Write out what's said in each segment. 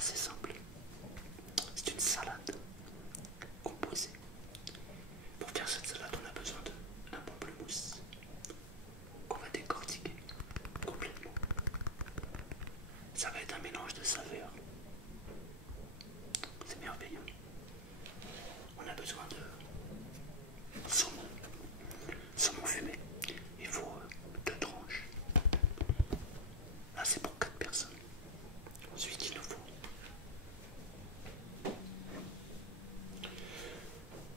assez simple. C'est une salade composée. Pour faire cette salade, on a besoin d'un pamplemousse qu'on va décortiquer complètement. Ça va être un mélange de saveurs. C'est merveilleux. On a besoin de saumon fumé. Il faut 2 tranches. Là, c'est pour 4 personnes. Ensuite, il nous faut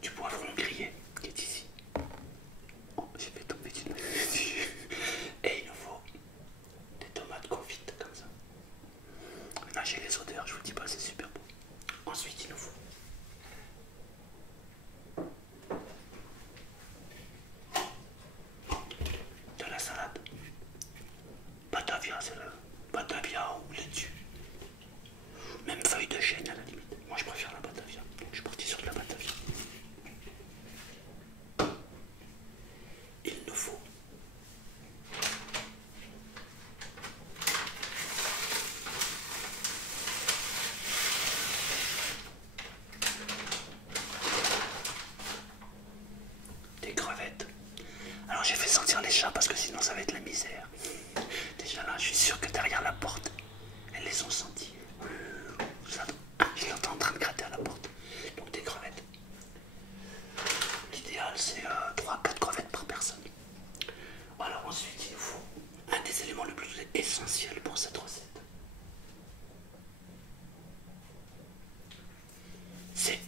du poivron grillé qui est ici. Oh, j'ai fait tomber une. Et il nous faut des tomates confites comme ça. Là, j'ai les odeurs, je vous dis pas, c'est super beau. Ensuite, il nous faut de la salade. Batavia, c'est le Batavia ou laitue. Même feuille de chêne à la limite. Moi, je préfère la Batavia. Donc, je suis parti sur de la Batavia. Il nous faut des crevettes. Alors j'ai fait sortir les chats parce que sinon ça va être la misère. Déjà là, je suis sûr que derrière la porte, elles les ont sentis. Je l'entends en train de gratter à la porte. Donc des crevettes. L'idéal c'est 3-4 crevettes par personne. Alors ensuite il nous faut un des éléments le plus essentiel pour cette recette. C'est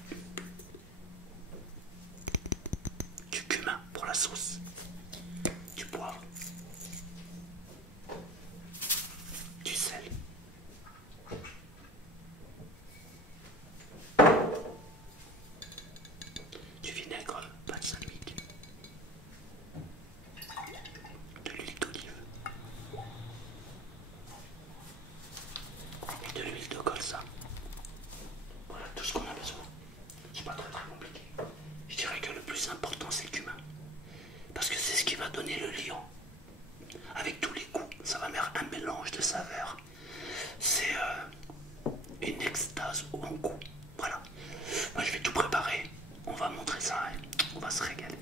du cumin pour la sauce, du poivre, du sel, du vinaigre balsamique, de l'huile d'olive et de l'huile de colza. Voilà tout ce qu'on a besoin. C'est pas très compliqué. Je dirais que le plus important c'est le cumin. Parce que c'est ce qui va donner le liant. Avec tous les goûts, ça va faire un mélange de saveurs. C'est une extase en goût. Voilà. Moi je vais tout préparer. On va montrer ça et on va se régaler.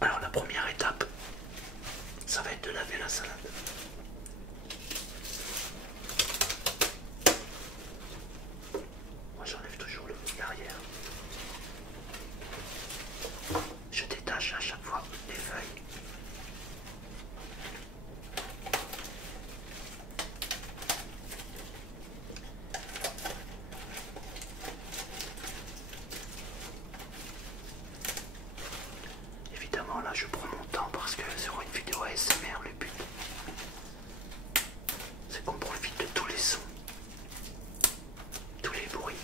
Alors la première étape, ça va être de laver la salade. Moi j'enlève toujours l'arrière. Je détache à chaque fois les feuilles. Évidemment là je prends mon temps parce que sur une vidéo ASMR le but c'est qu'on profite de tous les sons, tous les bruits.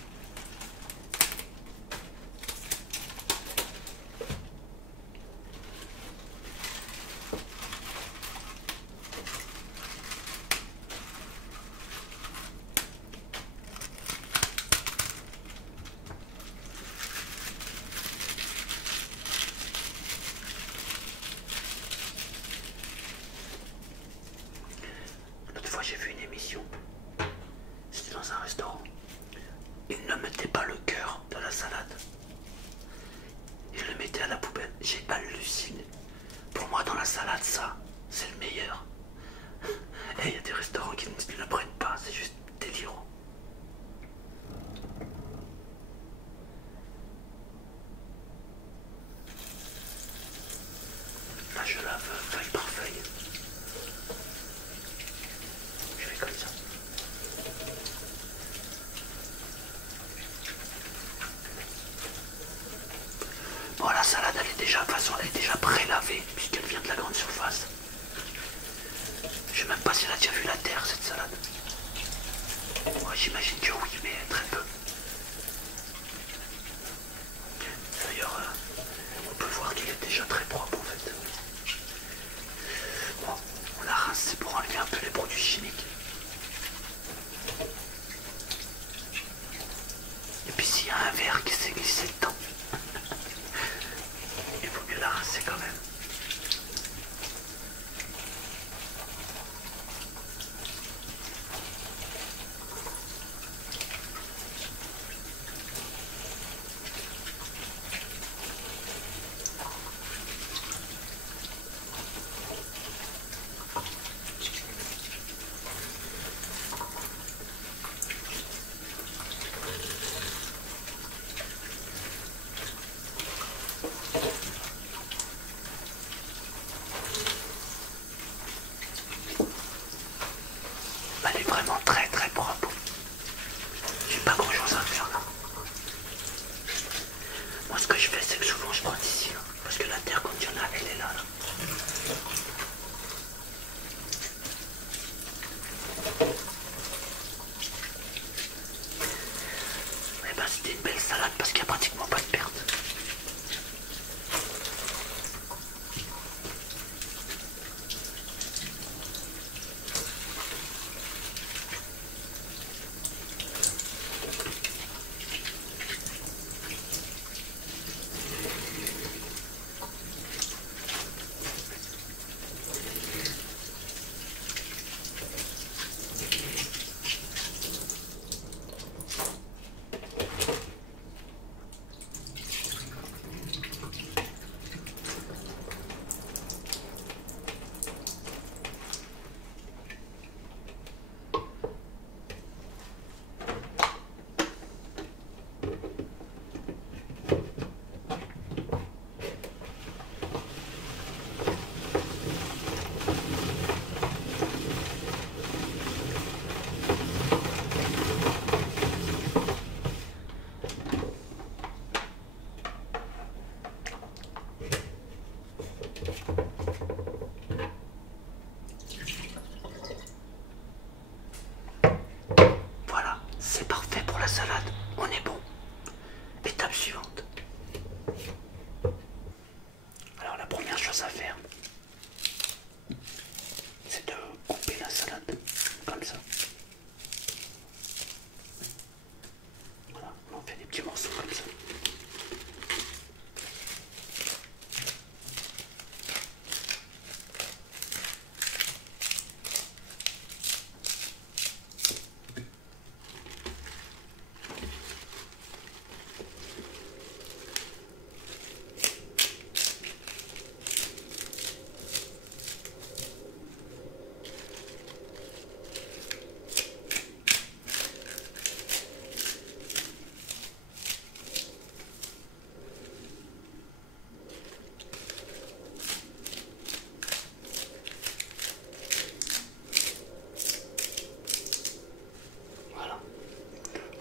L'autre fois j'ai vu une émission, c'était dans un restaurant. Ils ne mettaient pas le cœur de la salade. Ils le mettaient à la poubelle. J'ai halluciné. Pour moi dans la salade ça, c'est le meilleur. Et il y a des restaurants qui ne la prennent pas, c'est juste délirant. Là je lave feuille par feuille. Je fais comme ça. Bon la salade elle est déjà, de toute façon elle est déjà pré-lavée puisqu'elle vient de la grande surface. Je sais même pas si elle a déjà vu la terre cette salade. Ouais, j'imagine que oui mais très peu. D'ailleurs on peut voir qu'il est déjà très propre en fait. Bon, on la rince, c'est pour enlever un peu les produits chimiques. Et puis s'il y a un verre qui s'est glissé dedans, il vaut mieux la rincer quand même. pratiquement pas de perte. Voilà, c'est parfait pour la salade, on est bon. Étape suivante. Alors la première chose à faire, c'est de couper la salade comme ça. Voilà, on en fait des petits morceaux comme ça. Voilà.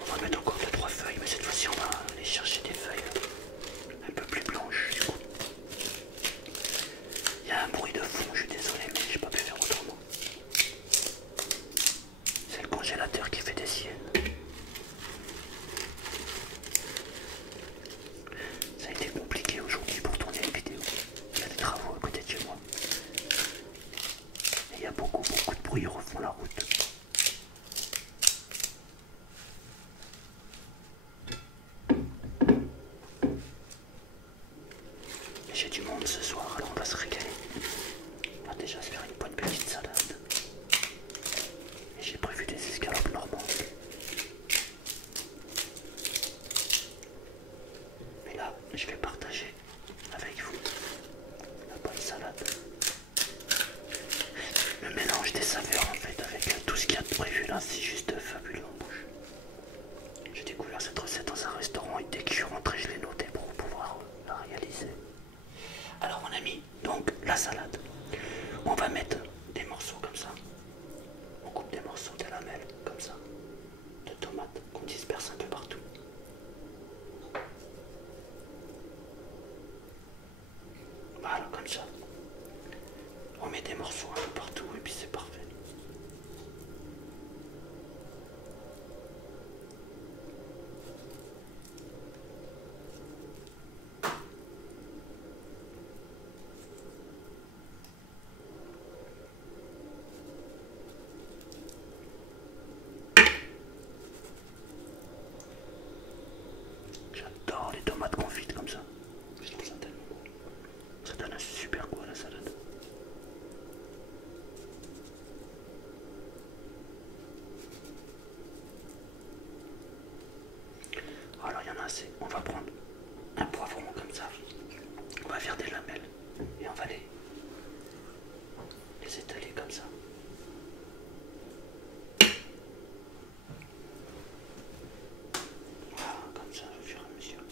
On va mettre encore 2-3 feuilles, mais cette fois-ci on va aller chercher des feuilles un peu plus blanches du coup. Il y a un bruit de fond, je suis désolé, mais j'ai pas pu faire autrement. C'est le congélateur qui fait des siennes. Ça a été compliqué aujourd'hui pour tourner une vidéo. Il y a des travaux à côté de chez moi. Et il y a beaucoup de bruit au fond de la route. J'ai du monde ce soir, alors on va se régaler. On va déjà se faire une bonne petite salade. Et j'ai prévu des escalopes normandes. Mais là, je vais partager avec vous la bonne salade. Le mélange des saveurs en fait avec tout ce qu'il y a de prévu là, c'est juste fabuleux en bouche. J'ai découvert cette recette dans un restaurant et dès que je suis rentré, je l'ai notée pour pouvoir la réaliser. Alors mon ami, donc la salade. On va mettre des morceaux comme ça. On coupe des morceaux de lamelles comme ça. De tomates qu'on disperse un peu partout. Voilà, comme ça. On met des morceaux un peu partout et puis c'est parfait. J'adore les tomates confites comme ça. Je trouve ça tellement bon. Ça donne un super goût à la salade. Alors il y en a assez. On va prendre un poivron comme ça. On va faire des lamelles et on va les étaler comme ça. Voilà, comme ça au fur et à mesure.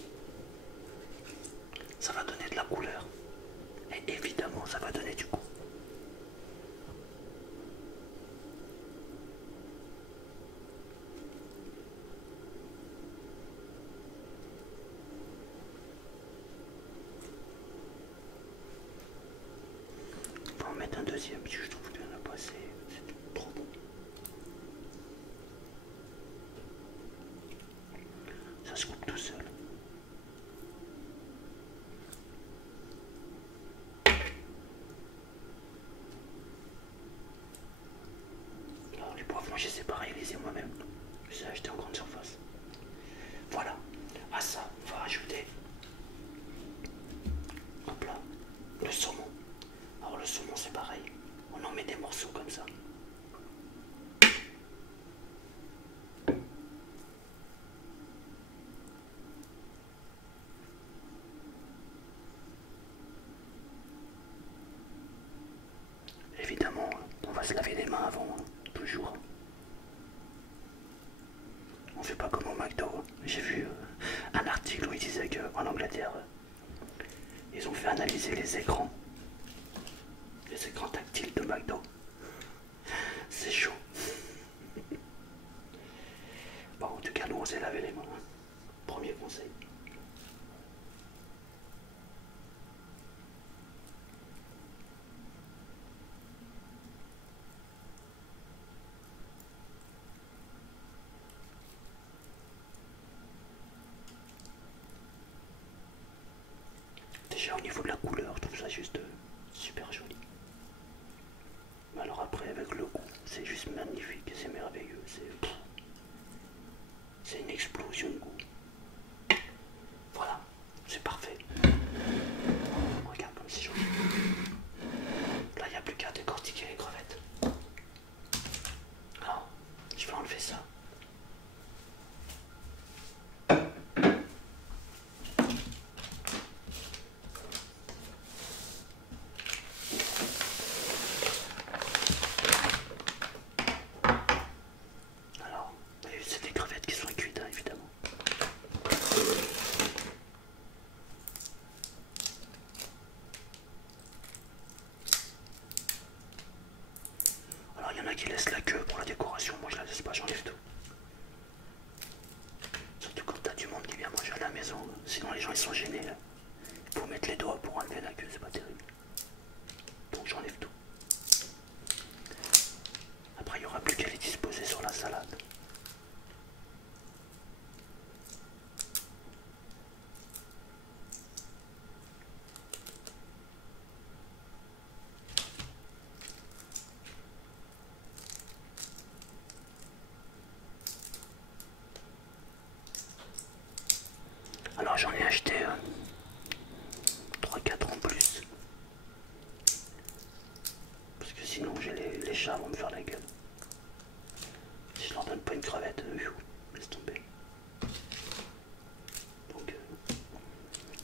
Ça va donner de la couleur. Et évidemment, ça va donner du goût. On va en mettre un deuxième, parce que je trouve qu'il y en a pas assez. C'est trop bon. Ça se coupe tout seul. On fait pas comme au McDo. J'ai vu un article où il disait qu'en Angleterre, ils ont fait analyser les écrans tactiles de McDo. C'est chaud. Bon, en tout cas, nous on s'est lavé les mains. Premier conseil. Déjà au niveau de la couleur, je trouve ça juste super joli. Mais alors après avec le goût, c'est juste magnifique, c'est merveilleux, c'est une explosion de goût. Voilà, c'est parfait. Regarde comme c'est joli. Là il n'y a plus qu'à décortiquer les crevettes. Alors, je vais enlever ça. Alors, c'est des crevettes qui sont cuites, hein, évidemment. Alors, il y en a qui laissent la queue pour la décoration. Moi, je la laisse pas, j'enlève tout. Surtout quand t'as du monde qui vient manger à la maison. Sinon, les gens ils sont gênés. Là. Faut mettre les doigts pour enlever la queue, c'est pas terrible. Donc, j'enlève tout. Après, il n'y aura plus qu'à les disposer sur la salade. Alors j'en ai acheté 3-4 en plus. Parce que sinon les chats vont me faire la gueule. Si je leur donne pas une crevette, laisse tomber. Donc,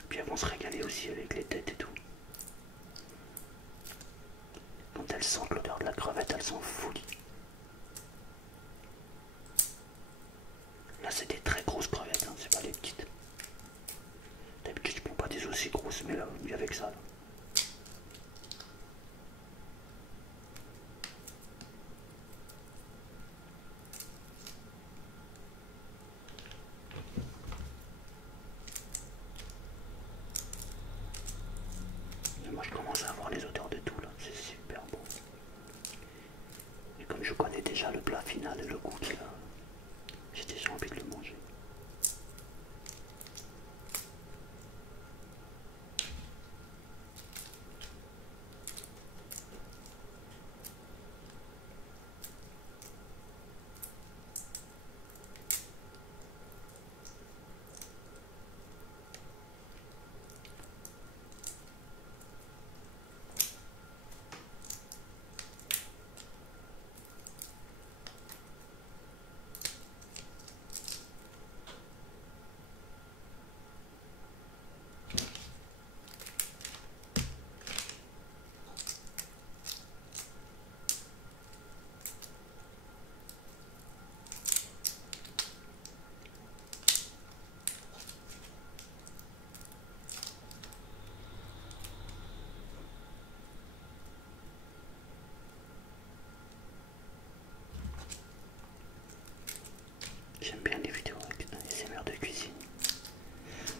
puis elles vont se régaler aussi avec les têtes et tout. Quand elles sentent l'odeur de la crevette, elles sont folies. Là c'est des très grosses crevettes, hein, c'est pas des petites. D'habitude je prends pas des aussi grosses, mais là, il y avec ça. Là. Et moi je commence à avoir les odeurs de tout là, c'est super bon. Et comme je connais déjà le plat final et le goût qu'il a, j'ai déjà envie de le manger. J'aime bien les vidéos avec ASMR de cuisine.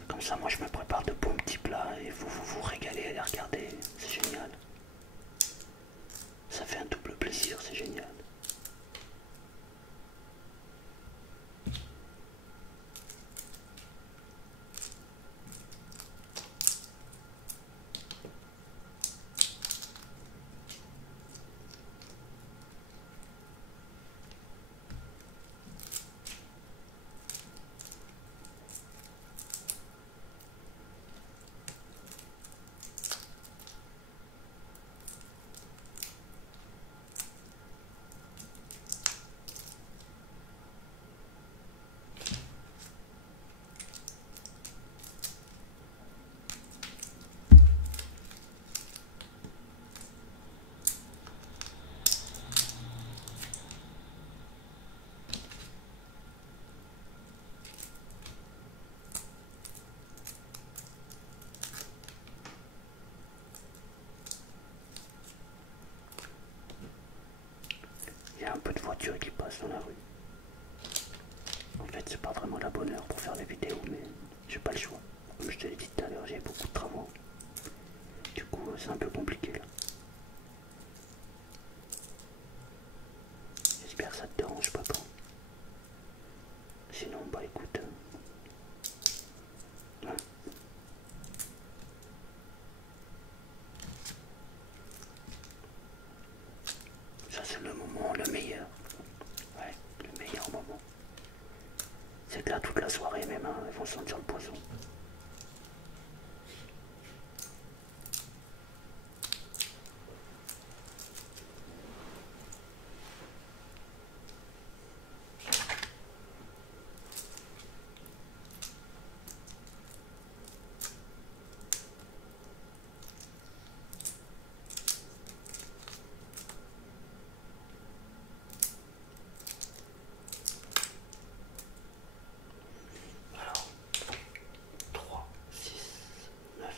Comme ça, moi je me prépare de bons petits plats et vous régalez à les regarder. C'est génial. Ça fait un double plaisir, c'est génial. voitures qui passent dans la rue. En fait, c'est pas vraiment la bonne heure pour faire des vidéos, mais j'ai pas le choix. Comme je te l'ai dit tout à l'heure, j'ai beaucoup de travaux. Du coup, c'est un peu compliqué là. J'espère que ça te dérange pas trop. Sinon, bah écoute. Ouais. Ça, c'est le moment le meilleur. Ouais, le meilleur moment. C'est que là, toute la soirée, mes mains elles vont sentir le poison. Alors, 3, 6, 9,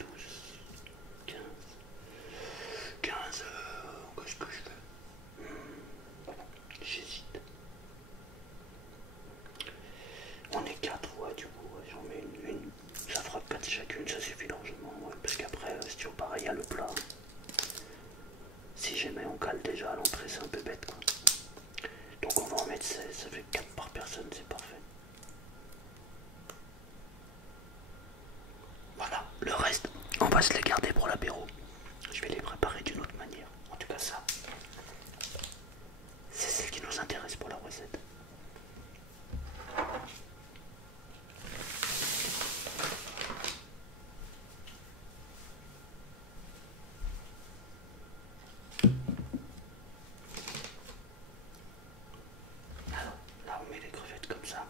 12, 15. 15 heures. Qu'est-ce que je fais? J'hésite. On est 4, ouais, du coup, ouais, j'en mets une. Ça fera 4 chacune, ça suffit largement. Ouais, parce qu'après, si tu pareil, il y a le plat. Si jamais on cale déjà à l'entrée, c'est un peu bête, quoi. Donc on va en mettre 16, ça fait 4 par personne, c'est parfait. Voilà, le reste, on va se les garder pour l'apéro. Je vais les préparer d'une autre manière. En tout cas, ça, c'est celle qui nous intéresse pour la recette. Alors, là, on met les crevettes comme ça.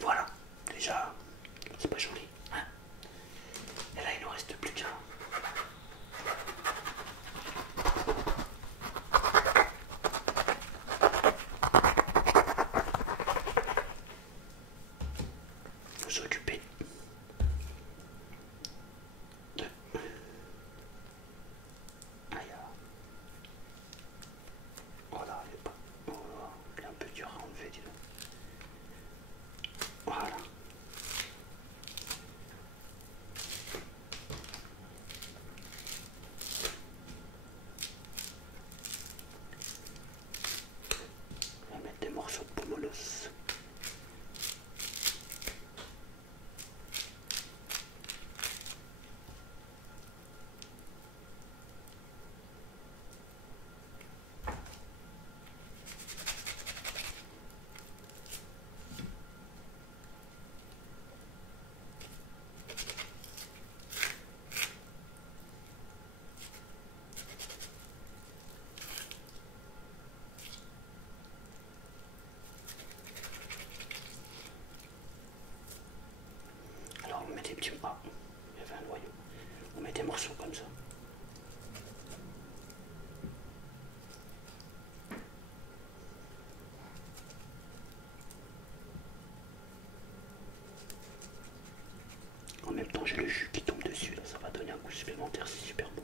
Voilà, déjà, c'est pas joli, hein. Et là, il nous reste plus qu'à nous occuper de... Aïe, voilà, il est pas... Oh, il est un peu dur à enlever, dis donc. Voilà. On va mettre des morceaux de pomolosse. Alors on met des petits... Ah, il y avait un noyau. On met des morceaux comme ça. En même temps, j'ai le jus qui tombe dessus, là, ça va donner un goût supplémentaire, c'est super bon.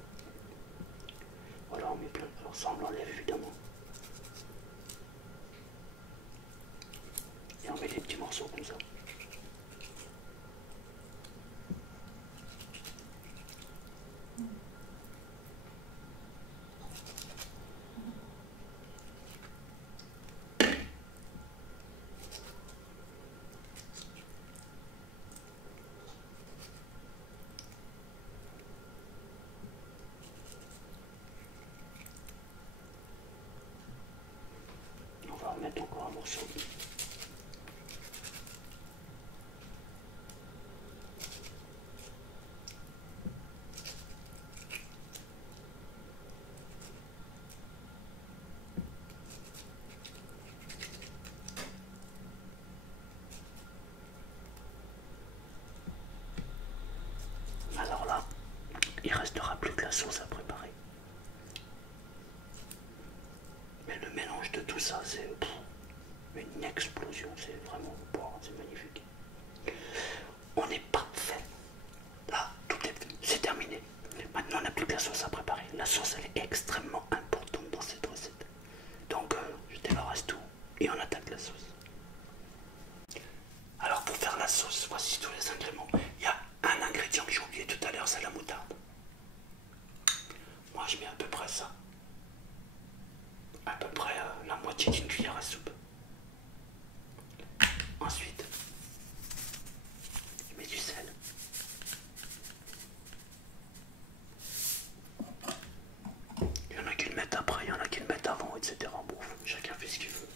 Voilà, on met plein. Alors ça, on l'enlève évidemment. Et on met des petits morceaux comme ça. On va remettre encore un morceau. Alors là, il restera plus que la sauce à préparer. Mais le mélange de tout ça, c'est une explosion. C'est vraiment, c'est magnifique. On est parfait. Là, c'est terminé. Maintenant, on n'a plus que la sauce à préparer. La sauce, elle est extrêmement importante dans cette recette. Donc, je débarrasse tout et on attaque la sauce. Alors, pour faire la sauce, voici tous les ingrédients. Il y a un ingrédient que j'ai oublié tout à l'heure, c'est la moutarde. Moi, je mets à peu près ça. À peu près la moitié d'une cuillère à soupe. Ensuite, je mets du sel. Il y en a qui le mettent après, il y en a qui le mettent avant, etc. Bon, chacun fait ce qu'il veut.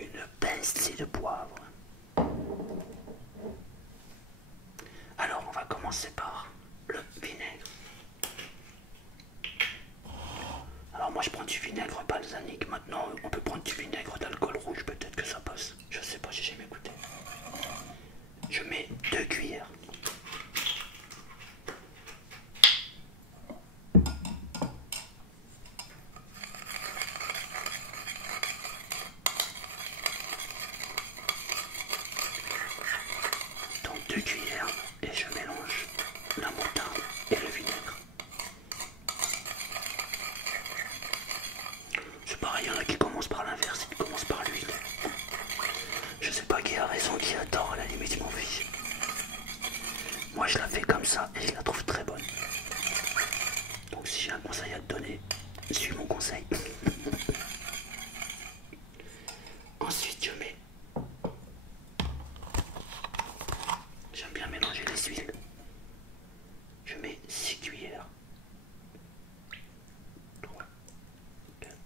Une pincée de poivre. Alors, on va commencer par le vinaigre. Alors moi je prends du vinaigre balsamique. Maintenant on peut prendre du vinaigre d'alcool rouge, peut-être que ça passe. Je sais pas, j'ai jamais goûté. Je mets 2 cuillères. Donc 2 cuillères et je mélange la moutarde et le vinaigre. C'est pareil, il y en a qui commencent par l'inverse, ils commencent par l'huile. Je sais pas qui a raison, qui a tort, à la limite, je m'en fiche. Moi, je la fais comme ça et je la trouve très bonne. Donc, si j'ai un conseil à te donner, suis mon conseil. Ensuite, j'aime bien mélanger les huiles. Je mets 6 cuillères. 3, 4,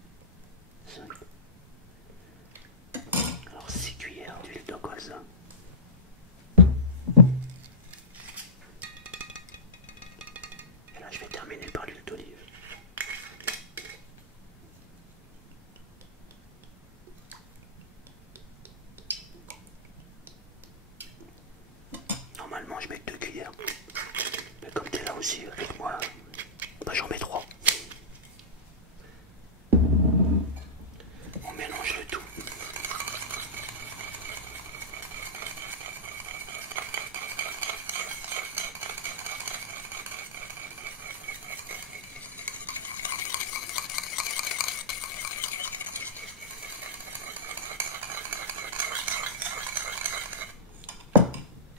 5. Alors 6 cuillères d'huile de colza. Et là je vais terminer par l'huile d'olive. Normalement je mets que 2 cuillères. Mais comme tu es là aussi avec moi, bah, j'en mets 3. On mélange le tout.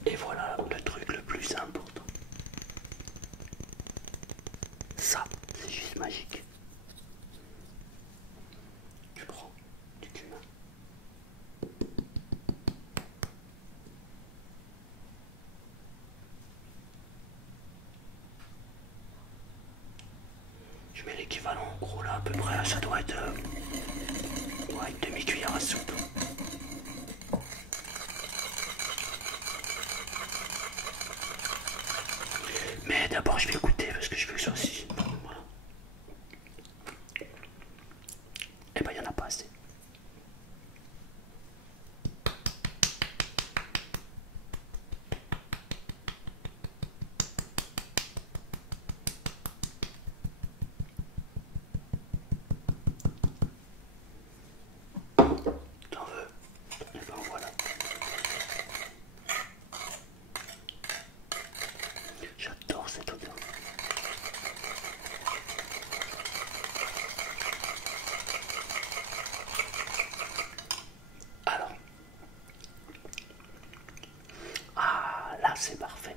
Et voilà le truc le plus important. Ça, c'est juste magique. Tu prends du cumin. Je mets l'équivalent en gros là à peu près, ça doit être une demi-cuillère à soupe. Mais d'abord je vais goûter parce que je veux que ça aussi. Voilà. Et ben il n'y en a pas assez. T'en veux? Et ben voilà. J'adore cette odeur. Alors, ah là c'est parfait.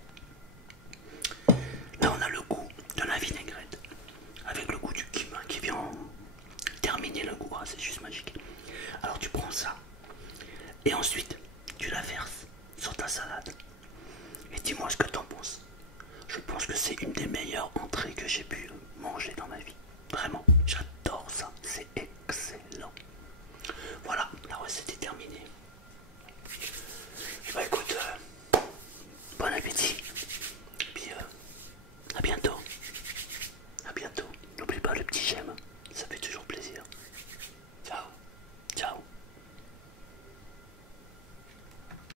Là on a le goût de la vinaigrette avec le goût du cumin qui vient terminer le goût. Ah, c'est juste magique. Alors tu prends ça et ensuite tu la verses sur ta salade. Et dis-moi ce que t'en penses. Je pense que c'est une des meilleures entrées que j'ai pu manger dans ma vie. Vraiment, j'adore ça. C'est excellent. Voilà, la recette est terminée.